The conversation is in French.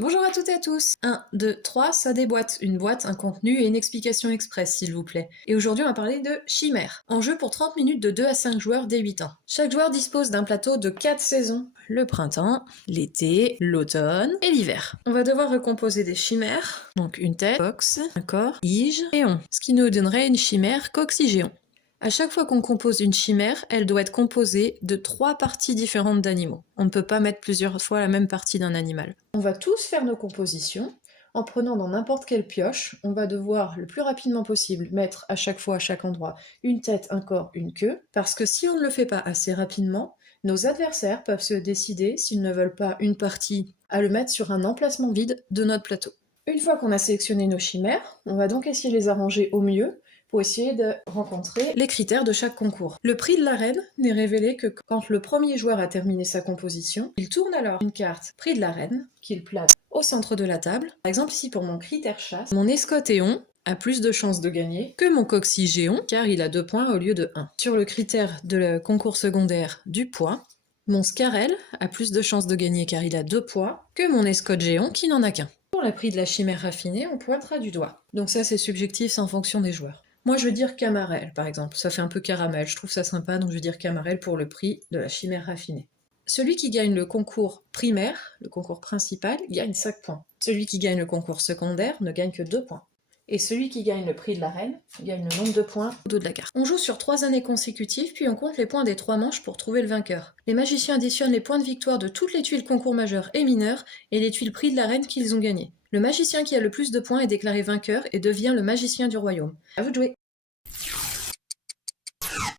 Bonjour à toutes et à tous. 1, 2, 3, ça déboîte. Une boîte, un contenu et une explication express, s'il vous plaît. Et aujourd'hui, on va parler de Chimère. En jeu pour 30 minutes de 2 à 5 joueurs dès 8 ans. Chaque joueur dispose d'un plateau de 4 saisons. Le printemps, l'été, l'automne et l'hiver. On va devoir recomposer des chimères. Donc une tête, cox, un corps, tige et on. Ce qui nous donnerait une chimère coxygéon. À chaque fois qu'on compose une chimère, elle doit être composée de 3 parties différentes d'animaux. On ne peut pas mettre plusieurs fois la même partie d'un animal. On va tous faire nos compositions. En prenant dans n'importe quelle pioche, on va devoir le plus rapidement possible mettre à chaque fois, à chaque endroit, une tête, un corps, une queue, parce que si on ne le fait pas assez rapidement, nos adversaires peuvent se décider, s'ils ne veulent pas une partie, à le mettre sur un emplacement vide de notre plateau. Une fois qu'on a sélectionné nos chimères, on va donc essayer de les arranger au mieux pour essayer de rencontrer les critères de chaque concours. Le prix de l'arène n'est révélé que quand le premier joueur a terminé sa composition, il tourne alors une carte prix de l'arène qu'il place au centre de la table. Par exemple ici pour mon critère chasse, mon escotéon a plus de chances de gagner que mon coxygéon car il a 2 points au lieu de 1. Sur le critère de concours secondaire du poids, mon scarel a plus de chances de gagner car il a 2 poids que mon escote géant qui n'en a qu'un. Pour le prix de la chimère raffinée, on pointera du doigt. Donc ça c'est subjectif, c'est en fonction des joueurs. Moi, je veux dire camarel, par exemple. Ça fait un peu caramel, je trouve ça sympa, donc je veux dire camarel pour le prix de la chimère raffinée. Celui qui gagne le concours primaire, le concours principal, gagne 5 points. Celui qui gagne le concours secondaire ne gagne que 2 points. Et celui qui gagne le prix de l'arène gagne le nombre de points au dos de la carte. On joue sur 3 années consécutives, puis on compte les points des 3 manches pour trouver le vainqueur. Les magiciens additionnent les points de victoire de toutes les tuiles concours majeurs et mineurs et les tuiles prix de l'arène qu'ils ont gagnées. Le magicien qui a le plus de points est déclaré vainqueur et devient le magicien du royaume. À vous de jouer!